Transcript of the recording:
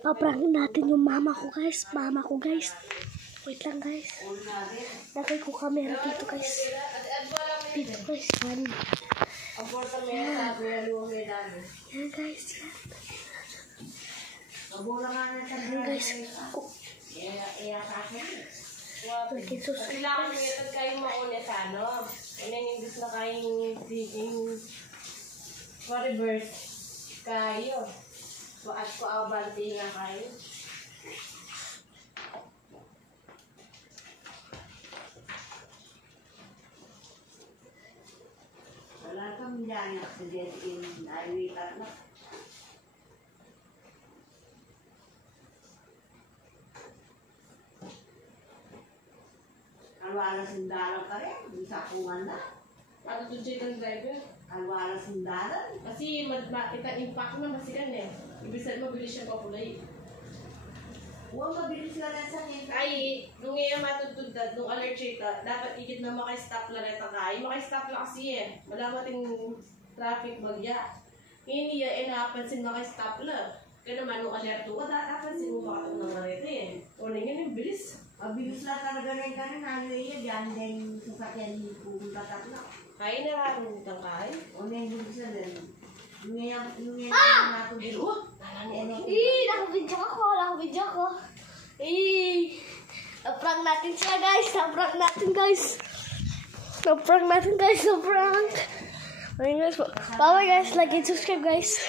Paprangin natin yung mama ko guys. Wait lang guys. Lagay ko camera dito guys. Dito guys. Yan guys. Yan guys. Kailangan mo ito kayo mauna sa ano. Ano yung gusto na kayong reverse kayo. So, at ko abante nga kayo. Wala kang dyan accident in highway na. Alwala sindalan pa rin, hindi sakungan na. Ano doon siya ng driver? Alwala sindalan. Kasi impact na masikan eh. Ibig sabihin mabilis siya papulay. Huwag mabilis lang na sa akin. Ay, nung ngayon matutundad, nung alert siya, dapat ikit na maka-stop lang ito kayo. Maka-stop lang kasi eh. Wala mating traffic bagya. Ngayon niya, napansin maka-stop lang. Kaya naman, nung alert ko, napansin mo makatulong na rin eh. Una yun yung bilis. Mabilis lang talaga rin ka rin. Ano yun, yan din sasakyan pupunta tatlo. Kaya nararamit ang kayo. Una yung bilis na rin. Yung ngayon natubig. Nakabidyo ako. Na-prank natin siya guys. Na-prank. Bye guys. Like and subscribe guys.